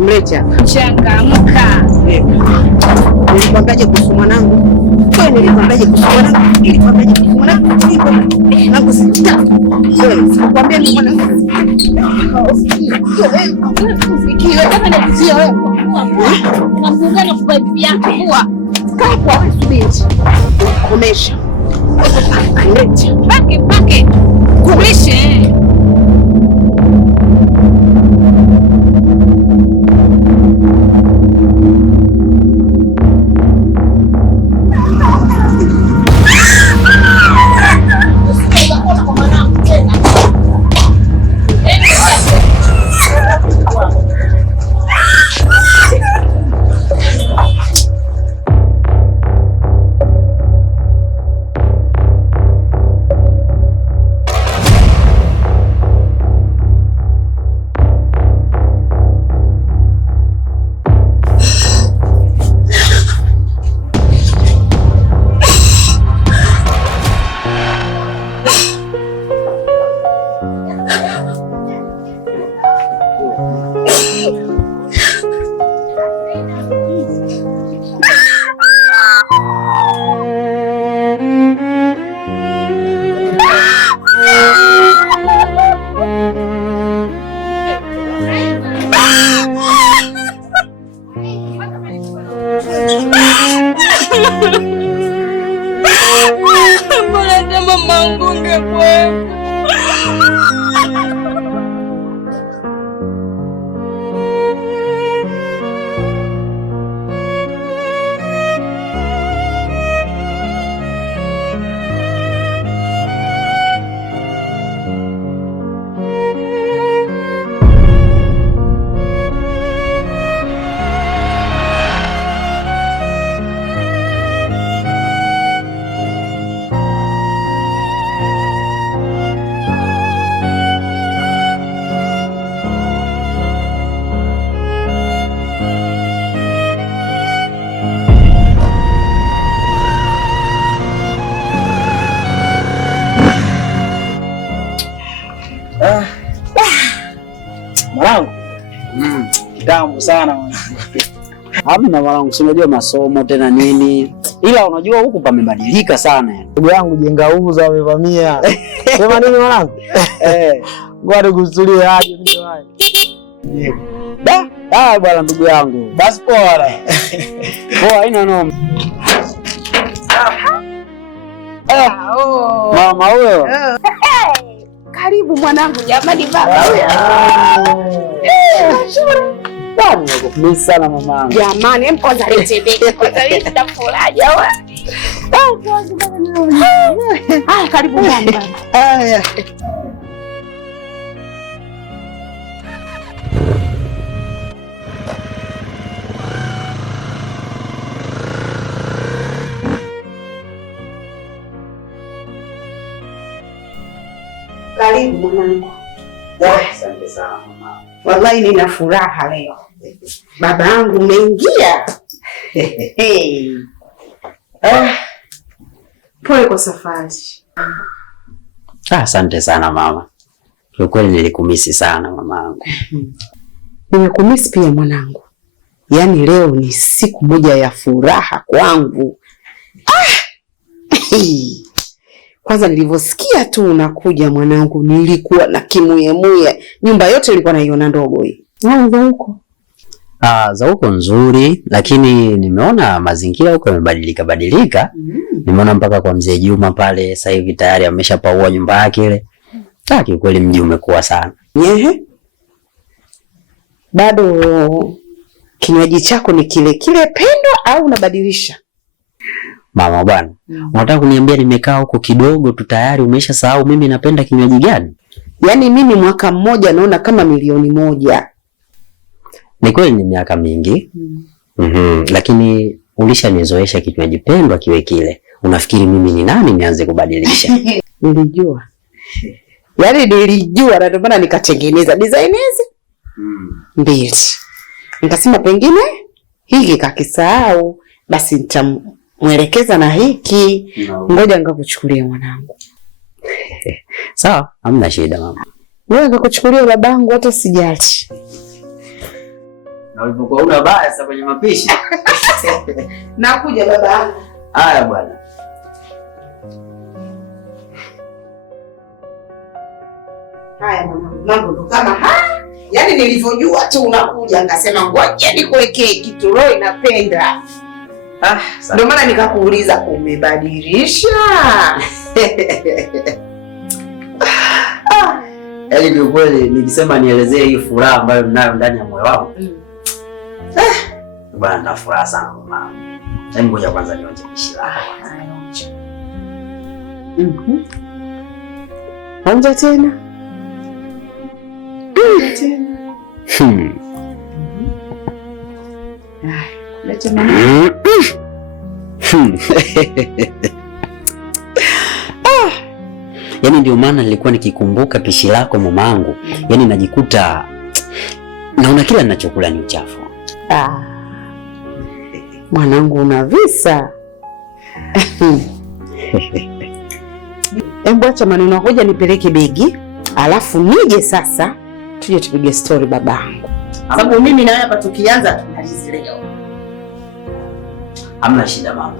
Mlecha. Changamka. Nilikwambiaje kuhusu mwanangu? Wewe nilikwambiaje kuhusu mwanangu? Nilikwambiaje kuhusu mwanangu? Mwanangu sitaki. Wewe sikwambia ni mwanangu. Usikiwe kama ndio wewe. Na mgongano kwa bibi yako kwa. Kaa kwa wewe subiri. Komesha. Mlecha. Baki. Kulishe. Mbona mamangu ungekuwepo? Mwanangu. Kitambo sana mwanangu. Hamna mwanangu, si unajua masomo tena nini. Ila unajua huku pamebadilika sana yani. Ndugu yangu jenga uza wamevamia. Sema nini mwanangu? Ngoja nikusulie aje mimi wapi. Bwana ndugu yangu. Basi poa. Poa haina noma. Mama huyo. Karibu mwanangu jamani baba huyo. Mimi sana mamangu. Jamani mpoza letebeke. Kwanza leta tafuraja wewe. Karibu ndani baba. Haya. Karibu mwanangu. Asante sana mama. Wallahi nina furaha leo. Baba yangu umeingia. Pole kwa safari. Asante sana mama. Kwa kweli nilikumisi sana mamangu. Nimekumisi pia mwanangu. Yaani leo ni siku moja ya furaha kwangu. Kwanza nilivyosikia tu unakuja mwanangu, nilikuwa na kimuyemuye. Nyumba yote ilikuwa naiona ndogo hii. Za huko. Za huko nzuri, lakini nimeona mazingira huko yamebadilika. Nimeona mpaka kwa mzee Juma pale sasa hivi tayari ameshapaua nyumba yake ile. Kiukweli mji umekuwa sana. Bado kinywaji chako ni kile kile Pendo au unabadilisha? Mama bwana, unataka kuniambia nimekaa huko kidogo tu tayari umeshasahau mimi napenda kinywaji gani? Yaani mimi mwaka mmoja naona kama milioni moja. Ni kweli ni miaka mingi. Lakini ulishanizoesha kinywaji pendwa kiwe kile. Unafikiri mimi ni nani nianze kubadilisha? Nilijua. Yaani nilijua na ndio maana nikatengeneza design hizi. Mbili. Nikasema pengine hiki kakisahau, basi nitamwelekeza na hiki. Ngoja nikakuchukulia mwanangu. Sawa, hamna shida mama. Wewe nikakuchukulia babangu hata sijali. Na ulipokuwa una baya sasa kwenye mapishi. Nakuja baba. Haya bwana. Haya mama, mambo ndo kama yaani nilivyojua tu unakuja nikasema ngoja nikuwekee kitu roho inapenda. Ndio maana nikakuuliza umebadilisha. Yaani ni kweli nikisema nielezee hii furaha ambayo ninayo ndani ya moyo wangu. Bwana nina furaha sana mama. Hebu ngoja kwanza nionje pishi lako. Onja tena. Leta mama. Yaani ndio maana nilikuwa nikikumbuka pishi lako mamangu. Yaani najikuta naona kila ninachokula ni uchafu. Mwanangu una visa. Hebu acha maneno, ngoja nipeleke begi, alafu nije sasa tuje tupige story babangu. Sababu mimi na wewe hapa tukianza tumalize leo. Hamna shida mama.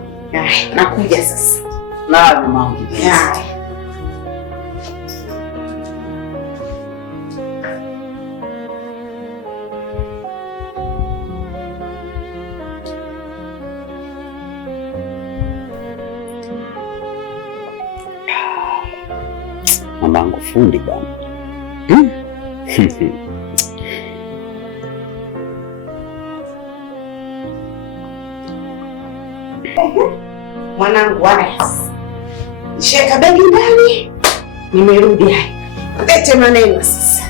Nakuja sasa. Na mamangu kipenzi. Mamangu fundi bwana. Mwanangu sheka begi ndani. Nimerudi hai. Lete maneno sasa.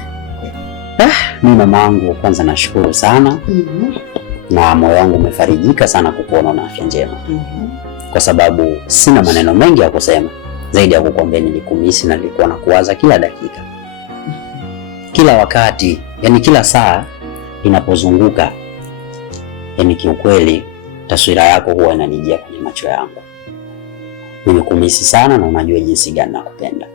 Mimi mamangu kwanza nashukuru sana. Na moyo wangu umefarijika sana kukuona na afya njema. Kwa sababu sina maneno mengi ya kusema zaidi ya kukuambia nilikumisi na nilikuwa nakuwaza kila dakika. Kila wakati, yani kila saa inapozunguka. Yani kiukweli taswira yako huwa inanijia kwenye macho yangu. Nimekumisi sana na unajua jinsi gani nakupenda.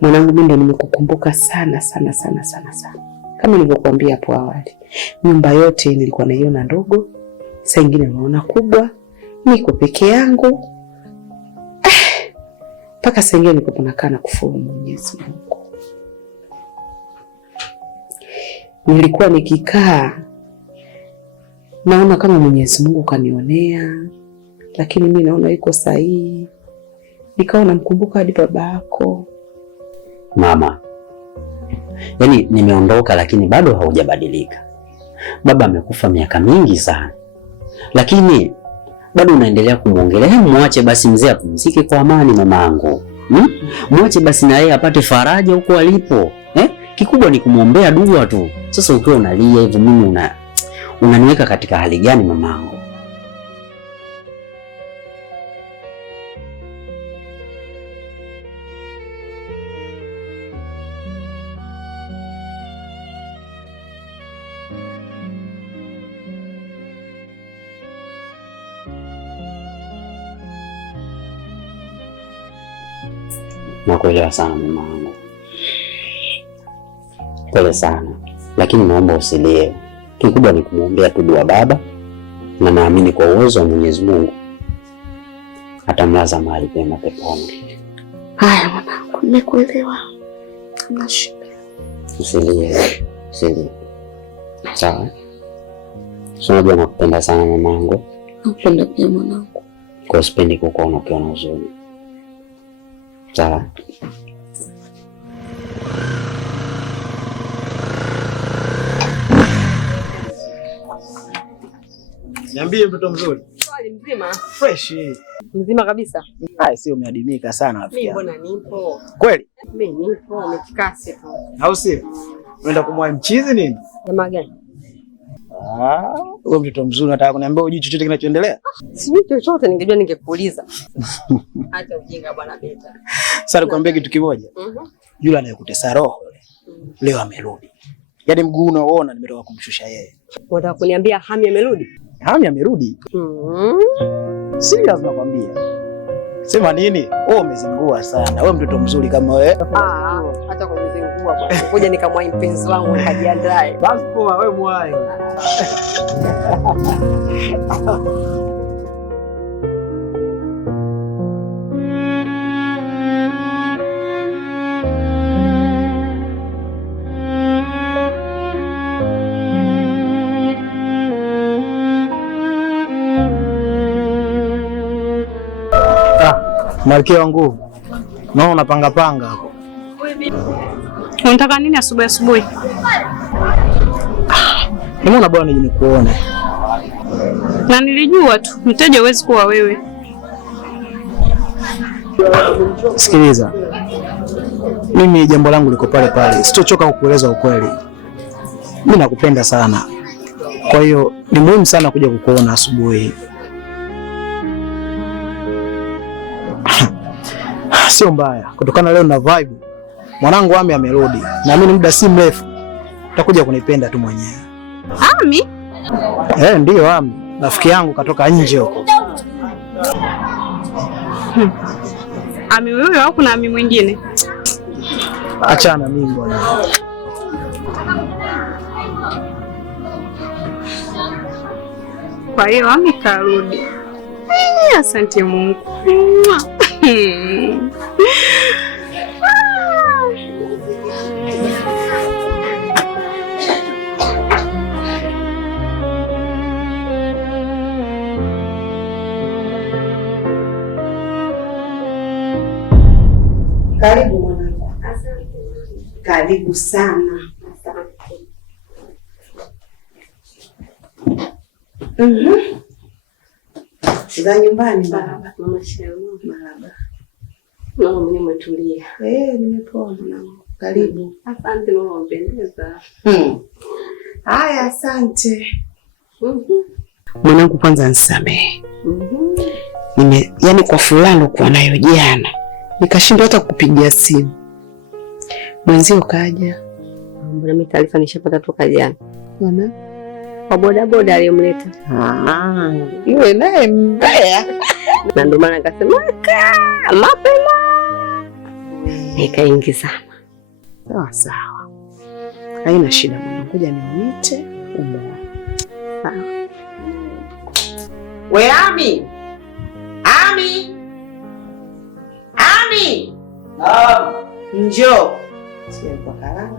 Mwanangu mimi ndo nimekukumbuka sana sana sana sana sana. Kama nilivyokuambia hapo awali, nyumba yote nilikuwa naiona ndogo, saa nyingine naona kubwa, niko peke yangu. Paka saa nyingine niko nakaa na kufuru Mwenyezi Mungu. Nilikuwa nikikaa naona kama Mwenyezi Mungu kanionea, lakini mimi naona iko sahihi. Nikawa namkumbuka hadi babako. Mama, yani nimeondoka lakini bado haujabadilika. Baba amekufa miaka mingi sana, lakini bado unaendelea kumuongelea. Hebu muache basi mzee apumzike kwa amani mamangu. Muache basi na yeye apate faraja huko alipo. Kikubwa ni kumwombea dua tu. Sasa ukiwa unalia hivyo mimi unaniweka katika hali gani mamangu? Nakuelewa sana mamangu. Pole sana. Lakini naomba usilie. Kikubwa ni kumwombea tu dua baba, na naamini kwa uwezo wa Mwenyezi Mungu atamlaza mahali pema peponi. Haya mwanangu, nimekuelewa. Hamna shida. Usilie. Sawa? Unajua nakupenda sana mamangu. Nakupenda pia mwanangu. Kwa sipendi kukuona ukiwa na huzuni. Sawa? Niambie mtoto mzuri. Swali mzima. Fresh. Mzima kabisa. Sio umeadimika sana rafiki. Mimi mbona nipo? Kweli? Mimi nipo, nimekikasi tu. Au sio? Unaenda kumwa mchizi nini? Jamaa gani? Wewe mtoto mzuri unataka kuniambia hujui chochote kinachoendelea? Sijui chochote, ningejua ningekuuliza. Acha ujinga bwana Beta. Sasa nikwambie kitu kimoja. Yule anayekutesa roho leo amerudi. Yaani mguu unaoona nimetoka kumshusha yeye. Unataka kuniambia Hami amerudi? Hami amerudi. Serious nakwambia. Sema nini? Wewe umezingua sana. Wewe mtoto mzuri kama wewe. Hata kunizingua poa bwana. Ngoja nikamwai mpenzi wangu akajiandae. Basi poa, wewe mwai. Malkia wangu, naona unapanga panga hapo. Unataka nini asubuhi asubuhi? Nimeona bwana nije nikuone. Na nilijua tu mteja huwezi kuwa wewe. Sikiliza, mimi jambo langu liko pale pale, sitochoka kukueleza ukweli. Mimi nakupenda sana, kwa hiyo ni muhimu sana kuja kukuona asubuhi. Sio mbaya, kutokana leo na vibe mwanangu Ami amerudi, na mimi muda si mrefu utakuja kunipenda tu mwenyewe. Ami? Ndio Ami, rafiki yangu katoka nje huko. Ami wewe au kuna Ami mwingine? Achana mimi bwana. Kwa hiyo Ami karudi. Asante Mungu. Karibu mwanangu. Karibu sana. Za nyumbani baba. Mama shikamoo. Baba. Mama mimi nimetulia. Nimepoa mwanangu. Karibu. Asante mama, unapendeza. Haya, asante. Mwanangu kwanza nisamehe. Yaani kwa fulani kuwa nayo jana nikashindwa hata kupigia simu. Mwenzio kaja. Mbona mimi taarifa nishapata toka jana. Mama kwa bodaboda aliyomleta. Yule naye mbaya. Na ndio maana akasema mapema. Nikaingizana. Sawa. Haina shida mwanangu, ngoja nimuite umuone. Sawa. We Ami. Ami. Ami. Njoo. Sio kwa kalala.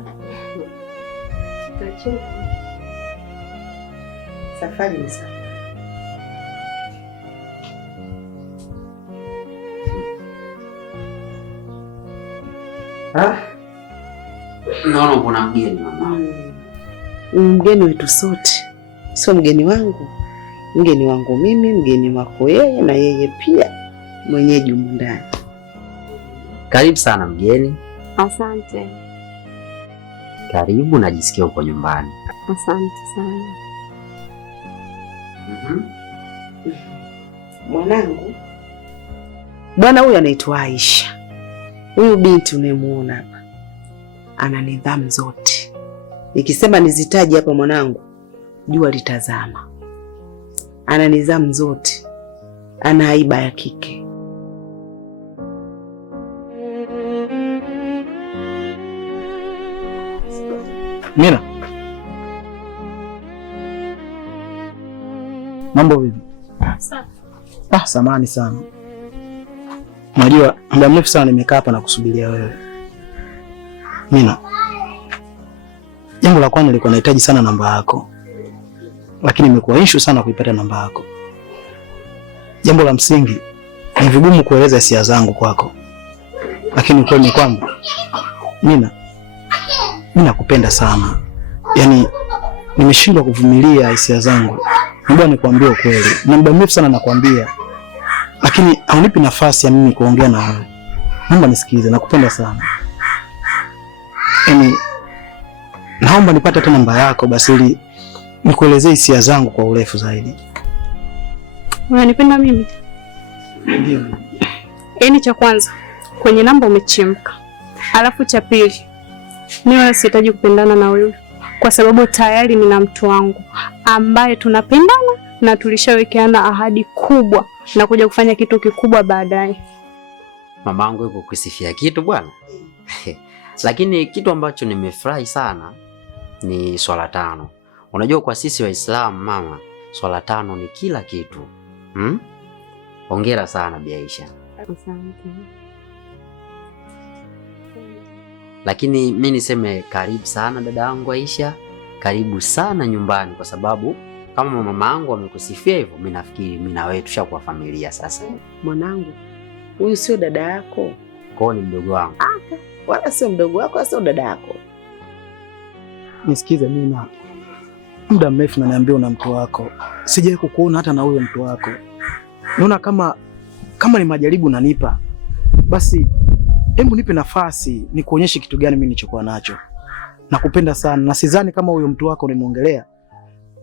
Safari ni safari. Naona kuna mgeni mama. Mgeni wetu sote. Sio mgeni wangu. Mgeni wangu mimi, mgeni wako yeye, na yeye pia mwenyeji humu ndani. Karibu sana mgeni. Asante. Karibu, najisikia uko nyumbani. Asante sana. Mwanangu, bwana huyu anaitwa Aisha. Huyu binti unayemuona hapa ana nidhamu zote. Nikisema nizitaje hapa mwanangu, jua litazama. Ana nidhamu zote. Ana haiba ya kike. Mina. Mambo vipi? Samahani sana. Unajua muda mrefu sana nimekaa hapa na kusubiria wewe. Mina. Jambo la kwanza nilikuwa nahitaji sana namba yako. Lakini imekuwa issue sana kuipata namba yako. Jambo la msingi ni vigumu kueleza hisia zangu kwako. Lakini ukweli ni kwamba Mina, mimi nakupenda sana. Yaani nimeshindwa kuvumilia hisia zangu. Mbona nikwambie ukweli? Na muda mrefu sana nakwambia. Lakini haunipi nafasi ya mimi kuongea na wewe. Naomba nisikilize, nakupenda sana. Yaani naomba nipate hata namba yako basi ili nikuelezee hisia zangu kwa urefu zaidi. Unanipenda mimi? Ndio. Yaani cha kwanza kwenye namba umechemka. Alafu cha pili, mimi wala sihitaji kupendana na wewe kwa sababu tayari nina mtu wangu ambaye tunapendana na tulishawekeana ahadi kubwa na kuja kufanya kitu kikubwa baadaye. Mamangu yuko kusifia kitu bwana. Lakini kitu ambacho nimefurahi sana ni swala 5. Unajua kwa sisi Waislamu mama, swala 5 ni kila kitu. Hongera sana Bi Aisha. Asante. Lakini mimi niseme karibu sana dada yangu Aisha, karibu sana nyumbani, kwa sababu kama mama yangu amekusifia hivyo, mimi nafikiri mimi na wewe tushakuwa familia sasa. Mwanangu, huyu sio dada yako. Kwao ni mdogo wangu. Wala sio mdogo wako, wala sio dada yako. Nisikize, mimi na muda mrefu naniambia una mtu wako. Sijawahi kukuona hata na huyo mtu wako. Naona kama ni majaribu nanipa. Basi hebu nipe nafasi nikuonyeshe kitu gani mimi nilichokuwa nacho. Nakupenda sana na sidhani kama huyo mtu wako unamuongelea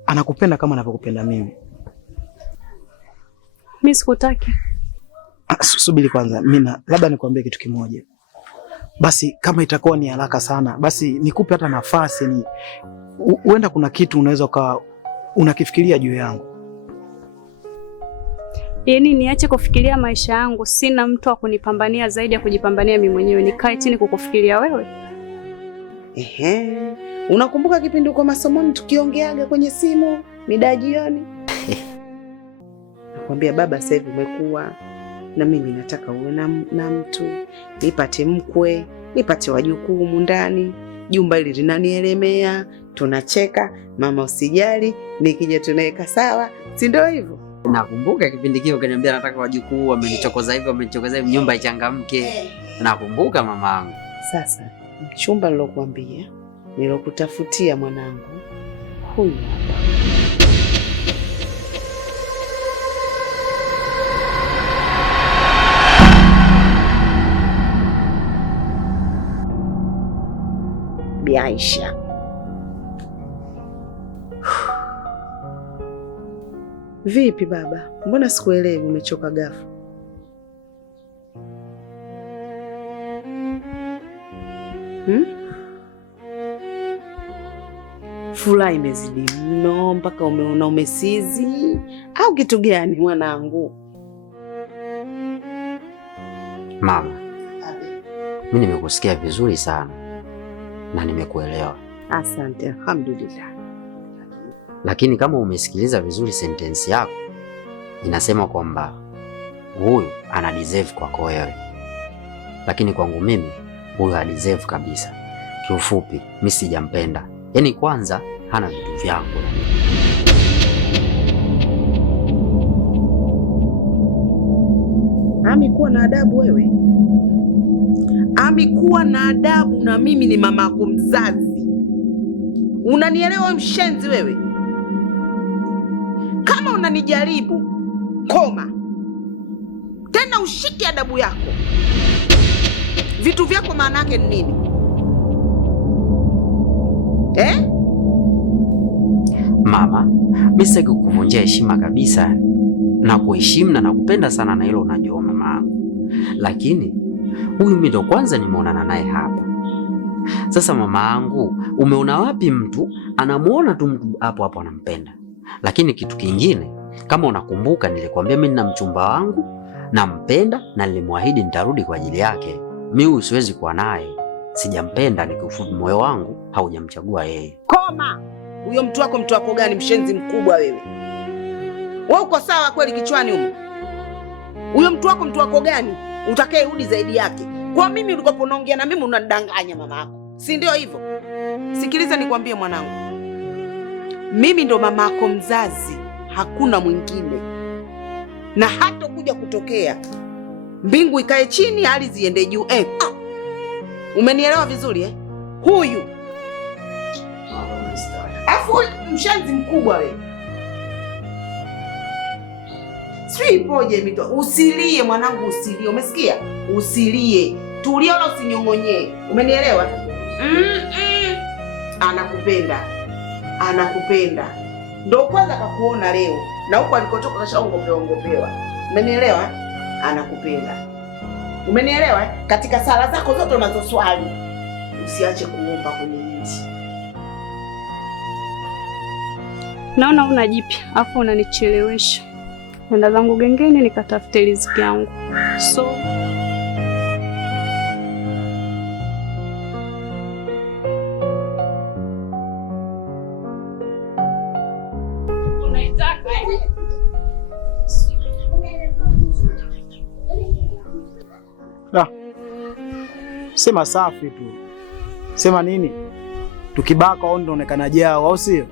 anakupenda kama anavyokupenda mimi. Mimi sikutaki. Subiri kwanza, Mina, labda nikwambie kitu kimoja. Basi kama itakuwa ni haraka sana, basi nikupe hata nafasi huenda kuna kitu unaweza unakifikiria juu yangu. Yaani niache kufikiria maisha yangu, sina mtu wa kunipambania zaidi ya kujipambania mimi mwenyewe. Nikae chini kukufikiria wewe? Unakumbuka kipindi uko masomoni tukiongeaga kwenye simu mida jioni? Nakwambia baba, sasa hivi umekuwa na mimi nataka uwe na mtu, nipate mkwe, nipate wajukuu ndani, jumba hili linanielemea, tunacheka, mama usijali, nikija tunaweka sawa, si ndio hivyo? Nakumbuka kipindi kile ukaniambia nataka wajukuu, wamenichokoza hivi, nyumba ichangamke. Nakumbuka mamangu. Sasa mchumba nilokuambia, nilokutafutia mwanangu, huyu hapa. Bi Aisha. Vipi baba? Mbona sikuelewi, umechoka ghafla? Furaha imezidi mno mpaka umeona umesizi au kitu gani mwanangu? Mama, mimi nimekusikia vizuri sana na nimekuelewa. Asante, alhamdulillah. Lakini kama umesikiliza vizuri sentensi yako, inasema kwamba huyu ana deserve kwako wewe, lakini kwangu mimi huyu ha deserve kabisa. Kiufupi, mimi sijampenda. Yaani kwanza hana vitu vyangu. Ami, kuwa na adabu wewe. Ami, kuwa na adabu, na mimi ni mama yako mzazi. Unanielewa mshenzi wewe? Kama unanijaribu, koma. Tena ushike adabu yako. Vitu vyako maana yake ni nini? Mama, mimi sitaki kukuvunjia heshima kabisa. Na kuheshimu na nakupenda sana, na hilo unajua mama yangu. Lakini huyu mimi ndo kwanza nimeonana naye hapa. Sasa mama yangu, umeona wapi mtu anamuona tu mtu hapo hapo anampenda? Lakini kitu kingine, kama unakumbuka nilikwambia mimi nina mchumba wangu, nampenda na nilimwahidi nitarudi kwa ajili yake. Mimi huyu siwezi kuwa naye. Sijampenda, nikiufupi moyo wangu haujamchagua yeye. Koma. Huyo mtu wako gani? Mshenzi mkubwa wewe. Wewe uko sawa kweli kichwani huko? Huyo mtu wako gani utakayerudi zaidi yake? Kwa mimi ulikopo unaongea na mimi unadanganya mama yako. Si ndio hivyo? Sikiliza nikwambie mwanangu. Mimi ndo mama yako mzazi, hakuna mwingine. Na hata kuja kutokea mbingu ikae chini, hali ziende juu. Umenielewa vizuri Huyu. Afu mshenzi mkubwa wewe. Sui poje mito. Usilie mwanangu, usilie. Umesikia? Usilie. Tulia wala usinyong'onyee. Umenielewa? Anakupenda. Ndio kwanza akakuona leo. Na huko alikotoka kashaongopewa. Umenielewa? Anakupenda. Umenielewa? Katika sala zako zote unazoswali, usiache kuomba kwenye nchi. Naona una jipya, afu unanichelewesha. Nenda zangu gengeni nikatafute riziki yangu. So Sema safi tu. Sema nini? Tukibaka au ndio onekana jao au sio?